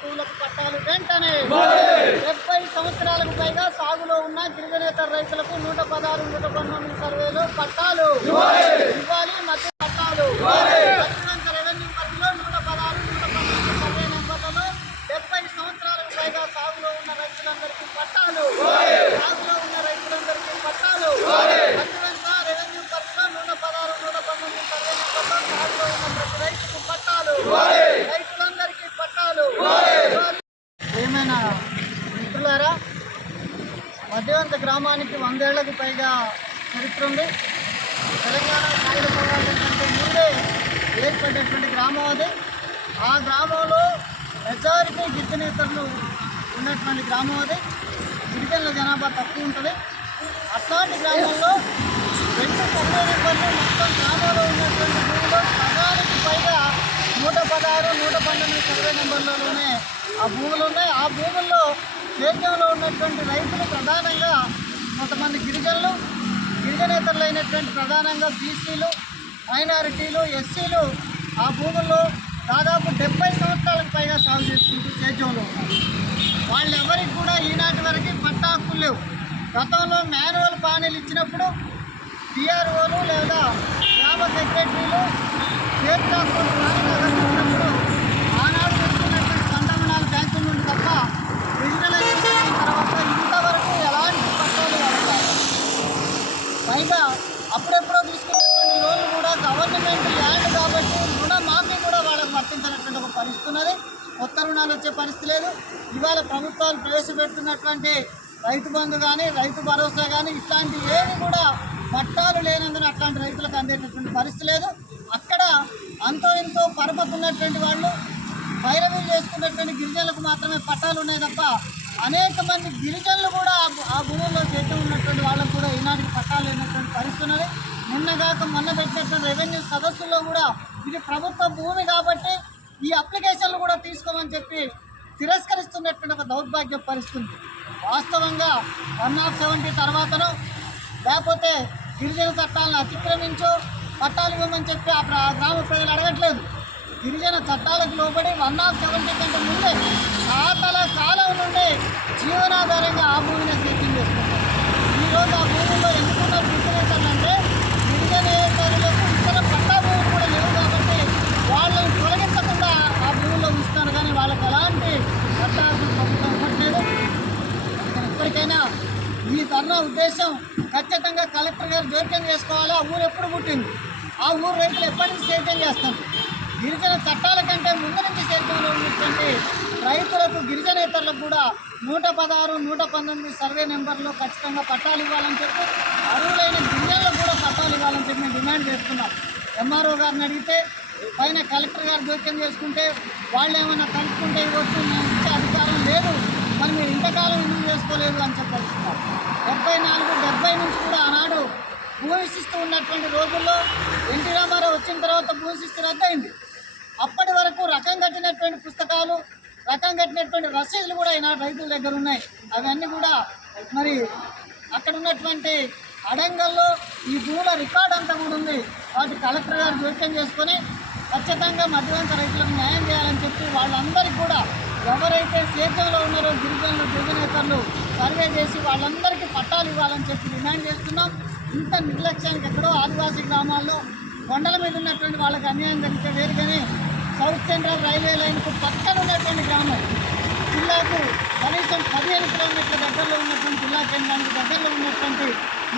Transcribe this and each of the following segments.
భూములకు పట్టాలు వెంటనే 70 సంవత్సరాలకు పైగా సాగులో ఉన్న గిరిజనేతర రైతులకు 116, 119 సర్వేలో పట్టాలు ఇవ్వాలి. మధ్య పట్టాలు రెవెన్యూ పరిధిలో 116, 119 సర్వే నెంబర్లలో 70 సంవత్సరాలకు పైగా సాగులో ఉన్న రైతులందరికీ పట్టాలు సాగులో ఉన్న రైతులందరికీ పట్టాలు రెవెన్యూ పరిధిలో 116, 119 సర్వే నెంబర్లో సాగులో ఉన్న ప్రతి రైతుకు పట్టాలు రైతులందరికీ పట్టాలు. ఏమైనా మిత్రులారా, మధ్యవంత గ్రామానికి 100 ఏళ్లకు పైగా చరిత్ర ఉంది. తెలంగాణ సాయుధ పోరాటం కంటే ముందే ఏర్పడినటువంటి గ్రామం అది. ఆ గ్రామంలో మెజారిటీ గిరిజనేతరులు ఉన్నటువంటి గ్రామం అది. గిరిజనుల జనాభా తక్కువ ఉంటుంది. అట్లాంటి గ్రామంలో 2 సర్వే నెంబర్లు మొత్తం గ్రామంలో ఉన్నటువంటి భూమిలో సగానికి పైగా 116, 119 సర్వే నెంబర్లలోనే ఆ భూములు ఉన్నాయి. ఆ భూముల్లో సేద్యంలో ఉన్నటువంటి రైతులు ప్రధానంగా కొంతమంది గిరిజనేతరులు అయినటువంటి ప్రధానంగా బీసీలు, మైనారిటీలు, ఎస్సీలు ఆ భూముల్లో దాదాపు 70 సంవత్సరాలకు పైగా సాగు చేసుకుంటూ సేద్యంలో ఉన్నారు. వాళ్ళెవరికి కూడా ఈనాటి వరకు పట్టా హక్కులు లేవు. గతంలో మాన్యువల్ పానీలు ఇచ్చినప్పుడు టీఆర్ఓలు లేదా గ్రామ సెక్రటరీలు చేతి హక్కులు ఇచ్చినప్పుడు ఆనాడు తీసుకున్నటువంటి పంటమనాలు బ్యాంకుల నుండి తప్ప డిజిటలైజేషన్ అయిన తర్వాత ఇంతవరకు ఎలాంటి పట్టాలు వస్తాయి. పైగా అప్పుడెప్పుడో తీసుకున్నటువంటి లోన్లు కూడా గవర్నమెంట్ ల్యాండ్ కాబట్టి రుణమాఫీ కూడా వాళ్ళకు వర్తించినటువంటి ఒక పరిస్థితి ఉన్నది. కొత్త రుణాలు వచ్చే పరిస్థితి లేదు. ఇవాళ ప్రభుత్వాలు ప్రవేశపెడుతున్నటువంటి రైతు బంధు కానీ, రైతు భరోసా కానీ ఇట్లాంటి ఏవి కూడా పట్టాలు లేనందున అట్లాంటి రైతులకు అందేటటువంటి పరిస్థితి లేదు. అక్కడ అంతో ఇంతో పరపతున్నటువంటి వాళ్ళు పైరవీలు చేసుకున్నటువంటి గిరిజనులకు మాత్రమే పట్టాలు ఉన్నాయి తప్ప అనేక మంది గిరిజనులు కూడా ఆ భూముల్లో చేతి ఉన్నటువంటి వాళ్ళకు కూడా ఈనాటికి పట్టాలు లేనటువంటి పరిస్థితి ఉన్నది. నిన్నగాక మొన్న పెట్టినటువంటి రెవెన్యూ సదస్సుల్లో కూడా ఇది ప్రభుత్వ భూమి కాబట్టి ఈ అప్లికేషన్లు కూడా తీసుకోమని చెప్పి తిరస్కరిస్తున్నటువంటి ఒక దౌర్భాగ్య పరిస్థితి. వాస్తవంగా 170 తర్వాతనో లేకపోతే గిరిజన చట్టాలను అతిక్రమించో పట్టాలు ఇవ్వమని చెప్పి ఆ గ్రామ ప్రజలు అడగట్లేదు. గిరిజన చట్టాలకు లోబడి 170 కంటే ముందే ఖాతాల కాలం నుండి జీవనాధారంగా ఆ భూమిని సేద్యం చేసుకుంటారు. ఈరోజు ఆ భూముల్లో ఎన్నుకున్న గిరిజనేతలు అంటే గిరిజనేతరులకు ఇతర పట్టా భూములు కూడా లేవు కాబట్టి వాళ్ళని తొలగించకుండా ఆ భూముల్లో ఉంచుతారు. కానీ వాళ్ళకి ఎలాంటి పట్టాలు ప్రభుత్వం ఇవ్వట్లేదు. ఇప్పటికైనా ఈ ధర్నా ఉద్దేశం ఖచ్చితంగా కలెక్టర్ గారు జోక్యం చేసుకోవాలి. ఆ ఊరు ఎప్పుడు పుట్టింది, ఆ ఊరు రైతులు ఎప్పటి నుంచి సేద్యం చేస్తారు. గిరిజన చట్టాల కంటే ముందు నుంచి సేద్యంలో ఉన్నటువంటి రైతులకు గిరిజనేతరులకు కూడా 116, 119 సర్వే నెంబర్లో ఖచ్చితంగా పట్టాలు ఇవ్వాలని చెప్పి అర్హులైన గిరిజనులకు కూడా పట్టాలు ఇవ్వాలని చెప్పి మేము డిమాండ్ చేస్తున్నాం. ఎంఆర్ఓ గారిని అడిగితే పైన కలెక్టర్ గారు జోక్యం చేసుకుంటే వాళ్ళు ఏమైనా కలుపుకుంటే ఇవ్వచ్చు, మేము ఇచ్చే అధికారం లేదు, మరి మీరు ఇంతకాలం ఎందుకు చేసుకోలేదు అని చెప్పారు. 74, 70 నుంచి కూడా ఆనాడు భూమి శిస్తు ఉన్నటువంటి రోజుల్లో ఎన్టీ రామారావు వచ్చిన తర్వాత భూమి శిస్తు రద్దయింది. అప్పటి వరకు రకం కట్టినటువంటి పుస్తకాలు, రకం కట్టినటువంటి రసీదులు కూడా ఈనాడు రైతుల దగ్గర ఉన్నాయి. అవన్నీ కూడా మరి అక్కడ ఉన్నటువంటి అడంగల్లో ఈ భూముల రికార్డు అంతా కూడా ఉంది. వాటి కలెక్టర్ గారు జోక్యం చేసుకొని ఖచ్చితంగా మధ్యవంత రైతులకు న్యాయం చేయాలని చెప్పి వాళ్ళందరికీ కూడా ఎవరైతే సేద్యంలో ఉన్నారో గిరిజనేతరులు సర్వే చేసి వాళ్ళందరికీ పట్టాలు ఇవ్వాలని చెప్పి డిమాండ్ చేస్తున్నాం. ఇంత నిర్లక్ష్యానికి ఎక్కడో ఆదివాసీ గ్రామాల్లో కొండల మీద ఉన్నటువంటి వాళ్ళకి అన్యాయం జరిగితే వేరుగానే సౌత్ సెంట్రల్ రైల్వే లైన్కు పక్కన ఉన్నటువంటి గ్రామం జిల్లాకు కనీసం 15 కిలోమీటర్ల దగ్గరలో ఉన్నటువంటి జిల్లా కేంద్రానికి దగ్గరలో ఉన్నటువంటి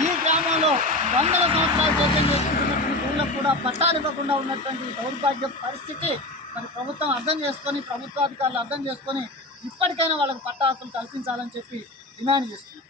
ఈ గ్రామంలో 100 సంవత్సరాలు సేద్యం చేసుకుంటున్నటువంటి ఊళ్ళకు కూడా పట్టాలు ఇవ్వకుండా ఉన్నటువంటి దౌర్భాగ్య పరిస్థితి మరి ప్రభుత్వం అర్థం చేసుకొని, ప్రభుత్వాధికారులు అర్థం చేసుకొని ఇప్పటికైనా వాళ్ళకి పట్టా హక్కులు కల్పించాలని చెప్పి డిమాండ్ చేస్తున్నారు.